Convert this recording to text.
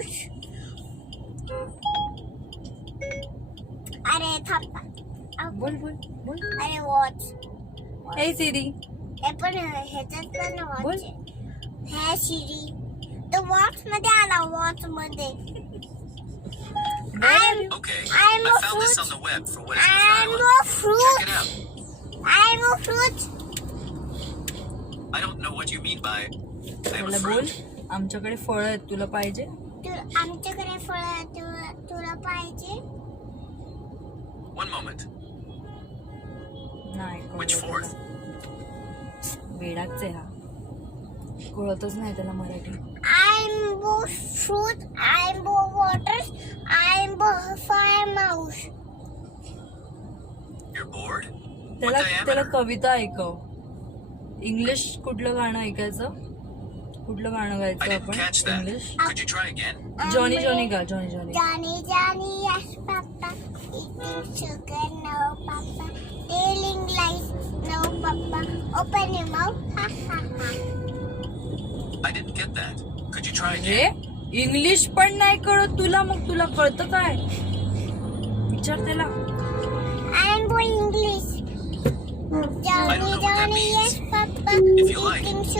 mouse. अरे थांबा. बोल बोल बोल. अरे वॉच. ए सिरी हे पण ह्याच्यात पण बोल. वॉच. हे सिरी. तो वॉच मध्ये आला वॉच मध्ये. Okay, I'm I a found this fruit. on the web for what it's worth. I'm Island. a fruit. Check it out. I'm a fruit. I don't know what you mean by I'm मला a बोल. fruit. आमच्याकडे फळ आहेत, तुला पाहिजे? आमच्याकडे फळ तुला पाहिजे. One moment. नाही Which कळलं fourth? त्याला. वेडाच आहे हा, कळतच नाही त्याला Marathi. I'm a fruit. I'm a water. I'm a fire mouse. You're bored? त्याला What त्याला diameter? कविता ऐकव. इंग्लिश कुठलं गाणं ऐकायचं? कुठलं गाणं I गायचं didn't आपण catch that. English? Could you try again? Johnny Johnny गा. Johnny Johnny. Johnny, Johnny, yes, Papa. Eating sugar, no, Papa. Telling lies, no, Papa. Open your mouth, ha, ha, ha. I didn't get that. Could you try ray again? English पण नाही कळत तुला, मग तुला कळतं काय? विचार त्याला. I'm for English. I don't Johnny, know what that Johnny, means. yes, Papa. If you like, Eating you